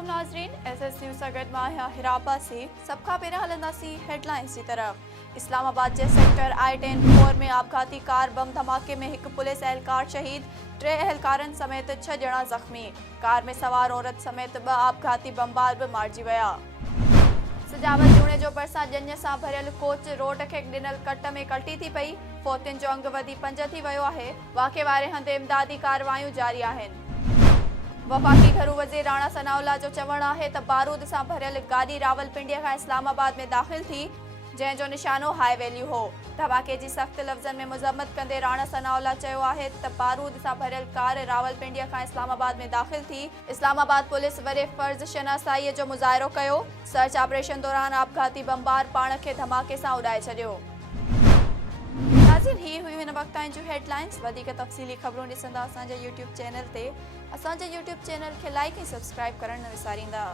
अस्सलामुअलैकुम नाज़रीन, SS news सां गॾु मां आहियां हिराबा से। सभ खां पहिरियां हलंदासीं हेडलाइंस जी तरफ़। इस्लामाबाद जे सेक्टर I-10 में आपघाती कार बम धमाके में हिकु पुलिस एहलकार शहीद, 3 एहलकारनि समेत 6 ॼणा ज़ख़्मी। कार में सवार औरत समेत 2 आपघाती बमबार बि मारिजी विया। सजावत जूणे जो बरसां ॼञ सां भरियल कोच रोड खे ॾिनल कट में कल्टी थी पई। फ़ौतियुनि जो अंग वधी 5 थी वियो आहे। वाक़े वारे हंधि इमदादी कार्रवायूं जारी आहिनि। वफ़ाक़ी घरू वज़ीर राणा सनाउल्लाह जो चवणु आहे त बारूद सां भरियल गाॾी रावलपिंडीअ खां इस्लामाबाद में दाख़िल थी, जंहिंजो निशानो हाई वैल्यू हो। धमाके जी सख़्त लफ़्ज़नि में मुज़म्मत कंदे राणा सनाउल्लाह चयो आहे त बारूद सां भरियल कार रावलपिंडीअ खां इस्लामाबाद में दाख़िल थी। इस्लामाबाद पुलिस वरे फ़र्ज़ शनासाईअ जो मुज़ाहिरो कयो। सर्च ऑपरेशन दौरान आपघाती बमबार पाण खे धमाके सां उॾाए छॾियो। नाज़रीन, ही हुई हिन वक़्त जूं हेडलाइंस। वधीक तफ़सीली ख़बरूं ॾिसंदा असांजे YouTube चैनल ते। असांजे YouTube चैनल खे लाइक ऐं सब्सक्राइब करणु न विसारींदा।